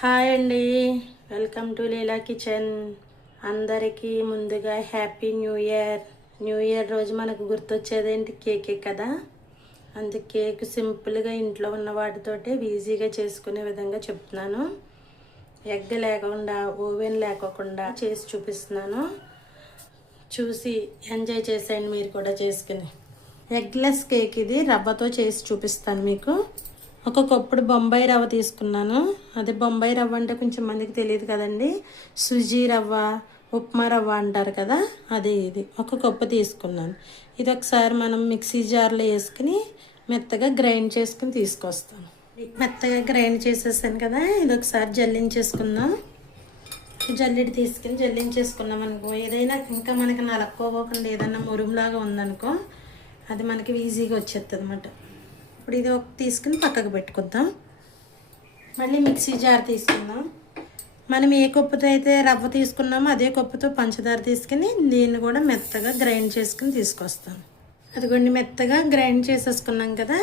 Hi అండి. Welcome to Leela kitchen. అందరికీ ముందుగా happy new year. New year రోజు మనకు గుర్తొచ్చేదేంటి? కేకే కదా? అందు కేక్ సింపుల్గా ఇంట్లో ఉన్న వాటితోటే ఈజీగా చేసుకునే విధంగా చెప్తున్నాను. ఎగ్ లేకుండా ఓవెన్ లేకోకుండా చేసి చూపిస్తున్నాను. చూసి ఎంజాయ్ చేసేయండి మీరు కూడా చేసుకుని. ఎగ్లెస్ కేక్ ఇది రవ్వతో చేసి చూపిస్తాను మీకు. ఒక కప్పుడు బొంబాయి రవ్వ తీసుకున్నాను. అదే బొంబాయి రవ్వ అంటే కొంచెం మందికి తెలియదు కదండి. సుజీ రవ్వ ఉప్మా రవ్వ అంటారు కదా అదే ఇది. ఒక కప్పు తీసుకున్నాను. ఇది ఒకసారి మనం మిక్సీ జార్లో వేసుకుని మెత్తగా గ్రైండ్ చేసుకుని తీసుకొస్తాను. మెత్తగా గ్రైండ్ చేసేసాను కదా ఇది ఒకసారి జల్లించేసుకుందాం. జల్లెడి తీసుకుని జల్లించేసుకున్నాం అనుకో ఏదైనా ఇంకా మనకి నలక్కోపోకుండా ఏదైనా మురుములాగా ఉందనుకో అది మనకి ఈజీగా వచ్చేస్తుంది అనమాట ఇప్పుడు ఇది ఒక తీసుకుని పక్కకు పెట్టుకుందాం. మళ్ళీ మిక్సీ జార్ తీసుకుందాం. మనం ఏ కప్పుతో అయితే రవ్వ తీసుకున్నామో అదే కప్పుతో పంచదార తీసుకుని దీన్ని కూడా మెత్తగా గ్రైండ్ చేసుకుని తీసుకొస్తాం. అదిగోండి మెత్తగా గ్రైండ్ చేసేసుకున్నాం కదా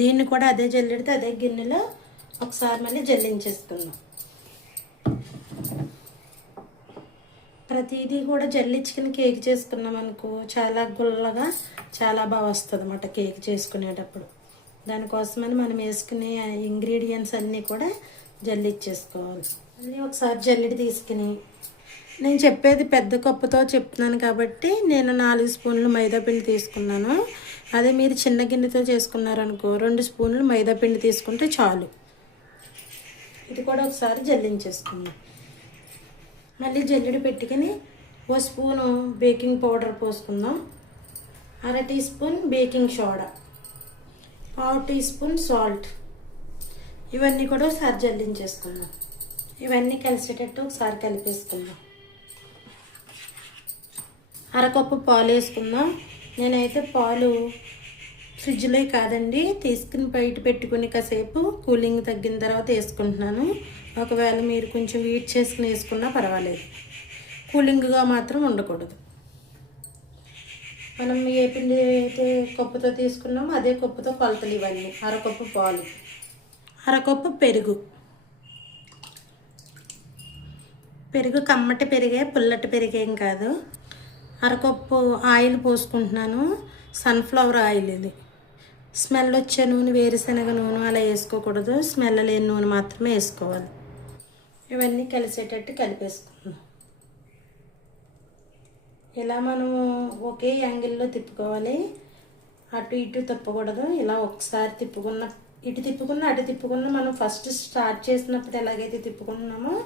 దీన్ని కూడా అదే జల్లెడితే అదే గిన్నెలో ఒకసారి మళ్ళీ జల్లించేసుకుందాం. ప్రతిదీ కూడా జల్లించుకుని కేక్ చేసుకున్నాం అనుకో చాలా గుల్లగా చాలా బాగా వస్తుంది అన్నమాట కేక్ చేసుకునేటప్పుడు. దానికోసమని మనం వేసుకునే ఇంగ్రీడియంట్స్ అన్నీ కూడా జల్లిచ్చేసుకోవాలి. మళ్ళీ ఒకసారి జల్లిడి తీసుకుని నేను చెప్పేది పెద్ద కప్పుతో చెప్తున్నాను కాబట్టి నేను నాలుగు స్పూన్లు మైదాపిండి తీసుకున్నాను. అదే మీరు చిన్న గిన్నెతో చేసుకున్నారనుకో రెండు స్పూన్లు మైదాపిండి తీసుకుంటే చాలు. ఇది కూడా ఒకసారి జల్లించేసుకుందాం. మళ్ళీ జల్లిడి పెట్టుకుని ఓ స్పూను బేకింగ్ పౌడర్ పోసుకుందాం. అర టీ స్పూన్ బేకింగ్ సోడా. పావు టీ స్పూన్ సాల్ట్. ఇవన్నీ కూడా ఒకసారి జల్లించేసుకుందాం. ఇవన్నీ కలిసేటట్టు ఒకసారి కలిపేసుకుందాం. అరకప్పు పాలు వేసుకుందాం. నేనైతే పాలు ఫ్రిడ్జ్లో కాదండి తీసుకుని బయట పెట్టుకుని కాసేపు కూలింగ్ తగ్గిన తర్వాత వేసుకుంటున్నాను. ఒకవేళ మీరు కొంచెం వీట్ చేసుకుని వేసుకున్నా పర్వాలేదు. కూలింగ్గా మాత్రం ఉండకూడదు. మనం ఏ పిండి అయితే కప్పుతో తీసుకున్నామో అదే కప్పుతో కొలతలు ఇవన్నీ. అరకప్పు పాలు. అరకప్పు పెరుగు. పెరుగు కమ్మటి పెరిగే పుల్లటి పెరిగేం కాదు. అరకప్పు ఆయిల్ పోసుకుంటున్నాను. సన్ఫ్లవర్ ఆయిల్ ఇది. స్మెల్ వచ్చే నూనె వేరుశనగ నూనె అలా వేసుకోకూడదు. స్మెల్ లేని నూనె మాత్రమే వేసుకోవాలి. ఇవన్నీ కలిసేటట్టు కలిపేసుకున్నాను ఇలా మనము ఒకే యాంగిల్లో తిప్పుకోవాలి? అటు ఇటు తిప్పకూడదు. ఇలా ఒకసారి తిప్పుకున్న ఇటు తిప్పుకున్న అటు తిప్పుకున్న మనం ఫస్ట్ స్టార్ట్ చేసినప్పుడు ఎలాగైతే తిప్పుకున్నామో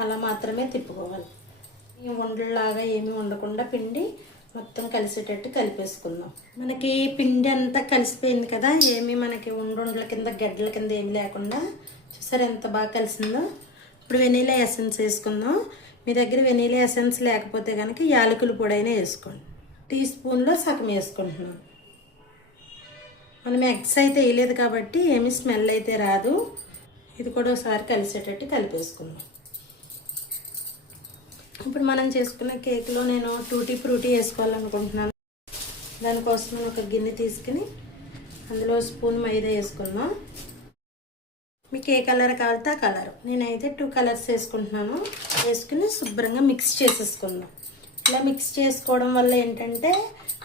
అలా మాత్రమే తిప్పుకోవాలి. ఈ ఉండలాగా ఏమీ ఉండకుండా పిండి మొత్తం కలిసేటట్టు కలిపేసుకుందాం. మనకి పిండి అంతా కలిసిపోయింది కదా ఏమీ మనకి ఉండుండల కింద గడ్డల కింద ఏమి లేకుండా. చూసారు ఎంత బాగా కలిసిందో? ఇప్పుడు వెనీలా ఎసెన్స్ వేసుకుందాం. మీ దగ్గర వెనీలా ఎసెన్స్ లేకపోతే కనుక యాలకుల పొడి అయినా వేసుకోండి. టీ స్పూన్లో సగం వేసుకుంటున్నాం. మనం ఎగ్స్ అయితే వేయలేదు కాబట్టి ఏమి స్మెల్ అయితే రాదు. ఇది కూడా ఒకసారి కలిసేటట్టు కలిపేసుకుందాం. ఇప్పుడు మనం చేసుకున్న కేక్లో నేను టూటీ ఫ్రూటీ వేసుకోవాలనుకుంటున్నాను. దానికోసం నేను ఒక గిన్నె తీసుకుని అందులో స్పూన్ మైదా వేసుకుందాం. మీకు ఏ కలర్ కావాలితే ఆ కలర్. నేనైతే టూ కలర్స్ వేసుకుంటున్నాను. వేసుకుని శుభ్రంగా మిక్స్ చేసేసుకుందాం. ఇలా మిక్స్ చేసుకోవడం వల్ల ఏంటంటే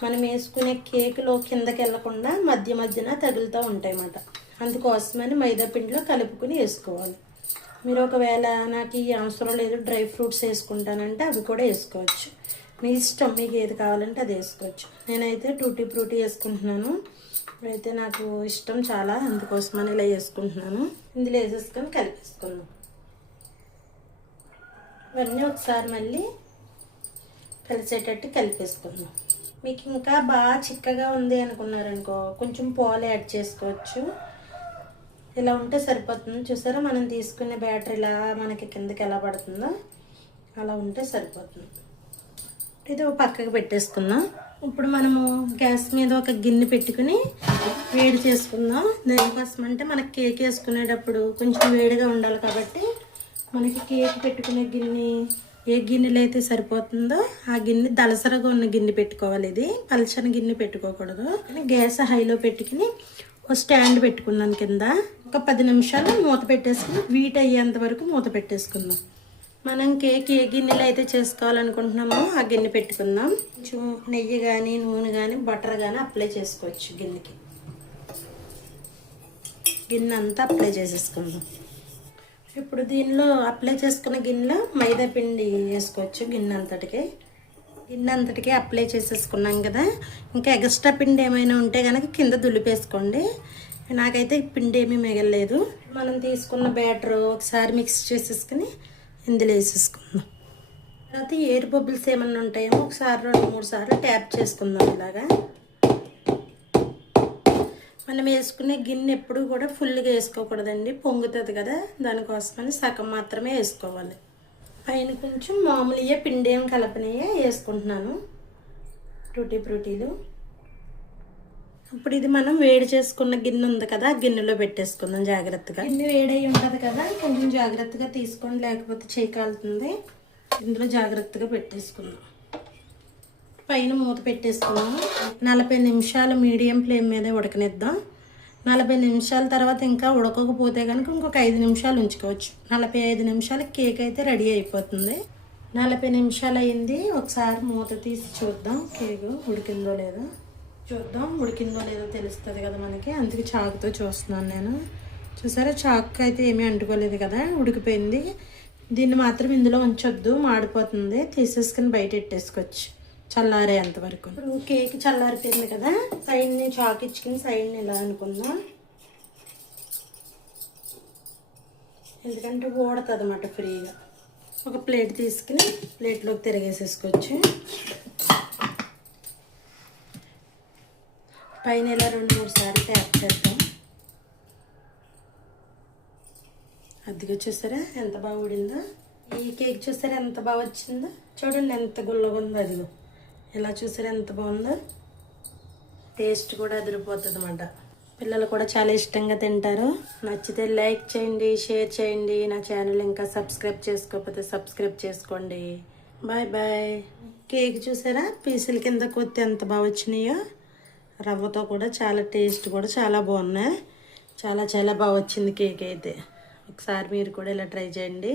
మనం వేసుకునే కేకులో కిందకి వెళ్ళకుండా మధ్య మధ్యన తగులుతూ ఉంటాయి అన్నమాట అందుకోసమని మైదాపిండిలో కలుపుకుని వేసుకోవాలి. మీరు ఒకవేళ నాకు ఈ అవసరం లేదు డ్రై ఫ్రూట్స్ వేసుకుంటానంటే అవి కూడా వేసుకోవచ్చు. మీ ఇష్టం మీకు ఏది కావాలంటే అది వేసుకోవచ్చు. నేనైతే టూటీ ఫ్రూటీ వేసుకుంటున్నాను. ఇప్పుడైతే నాకు ఇష్టం చాలా అందుకోసమని ఇలా వేసుకుంటున్నాను. ఇందులో వేసేసుకొని కలిపేసుకుందాం ఇవన్నీ ఒకసారి మళ్ళీ కలిసేటట్టు కలిపేసుకుందాం. మీకు ఇంకా బాగా చిక్కగా ఉంది అనుకున్నారనుకో కొంచెం పాలు యాడ్ చేసుకోవచ్చు. ఇలా ఉంటే సరిపోతుంది. చూసారా? మనం తీసుకునే బ్యాటరీ ఇలా మనకి కిందకి ఎలా పడుతుందో అలా ఉంటే సరిపోతుంది. ఇది ఒక పక్కకు పెట్టేసుకుందాం. ఇప్పుడు మనము గ్యాస్ మీద ఒక గిన్నె పెట్టుకుని వేడి చేసుకుందాం. దేనికోసం అంటే మనకి కేక్ వేసుకునేటప్పుడు కొంచెం వేడిగా ఉండాలి కాబట్టి మనకి కేక్ పెట్టుకునే గిన్నె ఏ గిన్నెలో అయితే సరిపోతుందో ఆ గిన్నె దలసరగా ఉన్న గిన్నె పెట్టుకోవాలి ఇది. పలచని గిన్నె పెట్టుకోకూడదు. గ్యాస్ హైలో పెట్టుకుని ఒక స్టాండ్ పెట్టుకున్నాను కింద. ఒక పది నిమిషాలు మూత పెట్టేసుకుని వీట్ అయ్యేంత వరకు మూత పెట్టేసుకుందాం. మనం కేక్ ఏ గిన్నెలో అయితే చేసుకోవాలనుకుంటున్నామో ఆ గిన్నె పెట్టుకుందాం. కొంచెం నెయ్యి కానీ నూనె కానీ బటర్ కానీ అప్లై చేసుకోవచ్చు గిన్నెకి. గిన్నె అంతా అప్లై చేసేసుకుందాం. ఇప్పుడు దీనిలో అప్లై చేసుకున్న గిన్నెలో మైదా పిండి వేసుకోవచ్చు గిన్నె అంతటికి. గిన్నె అంతటికి అప్లై చేసేసుకున్నాం కదా. ఇంకా ఎక్స్ట్రా పిండి ఏమైనా ఉంటే కనుక కింద దులిపేసుకోండి. నాకైతే పిండి ఏమీ మిగలలేదు. మనం తీసుకున్న బ్యాటర్ ఒకసారి మిక్స్ చేసేసుకుని ఇందులో వేసేసుకుందాం. తర్వాత ఎయిర్ బబుల్స్ ఏమన్నా ఉంటాయేమో ఒకసారి రెండు మూడు సార్లు ట్యాప్ చేసుకుందాం ఇలాగా. మనం వేసుకునే గిన్నె ఎప్పుడు కూడా ఫుల్గా వేసుకోకూడదండి పొంగుతుంది కదా దానికోసమని సగం మాత్రమే వేసుకోవాలి. పైన కొంచెం మామూలుగా పిండి ఏం కలపనియే వేసుకుంటున్నాను. టూటీ ఫ్రూటీలు ఇప్పుడు ఇది మనం వేడి చేసుకున్న గిన్నె ఉంది కదా గిన్నెలో పెట్టేసుకుందాం జాగ్రత్తగా. గిన్నె వేడి అయి ఉంటుంది కదా కొంచెం జాగ్రత్తగా తీసుకోండి లేకపోతే చేయి కాలుతుంది. ఇందులో జాగ్రత్తగా పెట్టేసుకుందాం. పైన మూత పెట్టేసుకుందాం. నలభై నిమిషాలు మీడియం ఫ్లేమ్ మీద ఉడకనిద్దాం. నలభై నిమిషాల తర్వాత ఇంకా ఉడకకపోతే కనుక ఇంకొక ఐదు నిమిషాలు ఉంచుకోవచ్చు. నలభై ఐదు నిమిషాలు కేక్ అయితే రెడీ అయిపోతుంది. నలభై నిమిషాలు అయింది. ఒకసారి మూత తీసి చూద్దాం కేక్ ఉడికిందో లేదో. చూద్దాం ఉడికిందో లేదో తెలుస్తుంది కదా మనకి. అందుకే చాకుతో చూస్తున్నాను నేను. చూసారా? చాకు అయితే ఏమీ అంటుకోలేదు కదా. ఉడికిపోయింది. దీన్ని మాత్రం ఇందులో ఉంచొద్దు. మాడిపోతుంది. తీసేసుకుని బయట ఎట్టేసుకోవచ్చు. చల్లారే అంతవరకు ఇప్పుడు కేక్ చల్లారిపోయింది కదా. సైడ్ని చాకు ఇచ్చుకుని సైడ్ని ఇలా అనుకుందాం. ఎందుకంటే ఓడతుంది అన్నమాట ఫ్రీగా. ఒక ప్లేట్ తీసుకుని ప్లేట్లోకి తిరిగేసేసుకోవచ్చు. పైన ఇలా రెండు మూడు సార్లు ట్యాప్ చేద్దాం. అదిగో చూసారా ఎంత బాగా ఊడిందో? ఈ కేక్ చూసారా ఎంత బాగా వచ్చిందో? చూడండి ఎంత గుల్లగా ఉందో అదిగో. ఇలా చూసారా ఎంత బాగుందో? టేస్ట్ కూడా అదిరిపోతుంది అన్నమాట పిల్లలు కూడా చాలా ఇష్టంగా తింటారు. నచ్చితే లైక్ చేయండి షేర్ చేయండి. నా ఛానల్ ఇంకా సబ్స్క్రైబ్ చేసుకోకపోతే సబ్స్క్రైబ్ చేసుకోండి. బాయ్ బాయ్ కేక్ చూసారా పీసుల కింద కొత్త ఎంత బాగా వచ్చినాయో? రవ్వతో కూడా చాలా టేస్ట్ కూడా చాలా బాగున్నాయి. చాలా చాలా బాగా వచ్చింది కేక్ అయితే. ఒకసారి మీరు కూడా ఇలా ట్రై చేయండి.